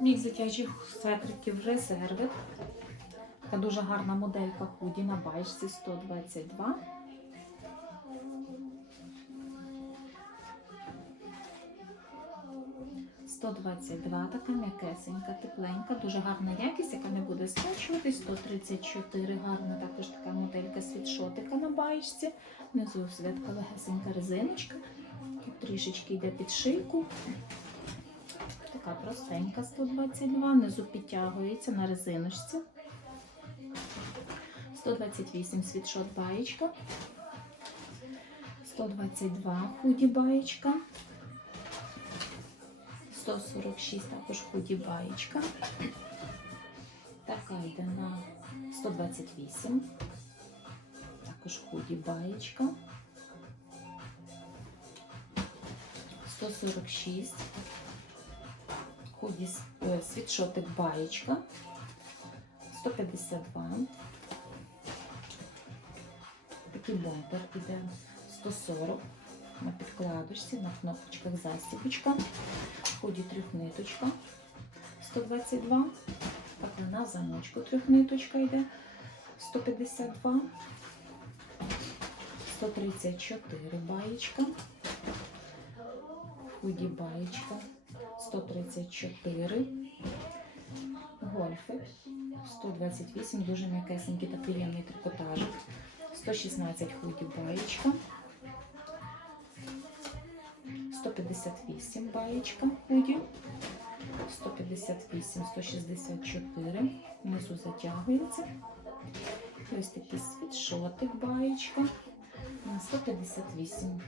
Мікс дитячих светриків резерви. Така дуже гарна моделька худі на байшці 122. «122», така м'якесенька, тепленька, дуже гарна якість, яка не буде скачуватись. 134 гарна також така моделька світшотика на баєчці. Внизу святка легесенька резиночка. Трішечки йде під шийку. Простенька 122, внизу підтягується на резиночці. 128 світшот баєчка. 122 худі баєчка. 146 також худі баєчка. Така йде на 128. Також худі баєчка. 146. Худі е, світшотик баєчка. 152. Такий бомбер іде 140 на підкладочці, на кнопочках застібочка. Худі трьохниточка 122. Так, на замочку трьохниточка йде 152. 134 баєчка. Худі баєчка 134. Гольфи 128, дуже м'якесенький та приємний трикотажик. 116 худі баєчка. 158 баєчка худі. 158, 164. Внизу затягується. Ось такий світшотик баєчка. На 158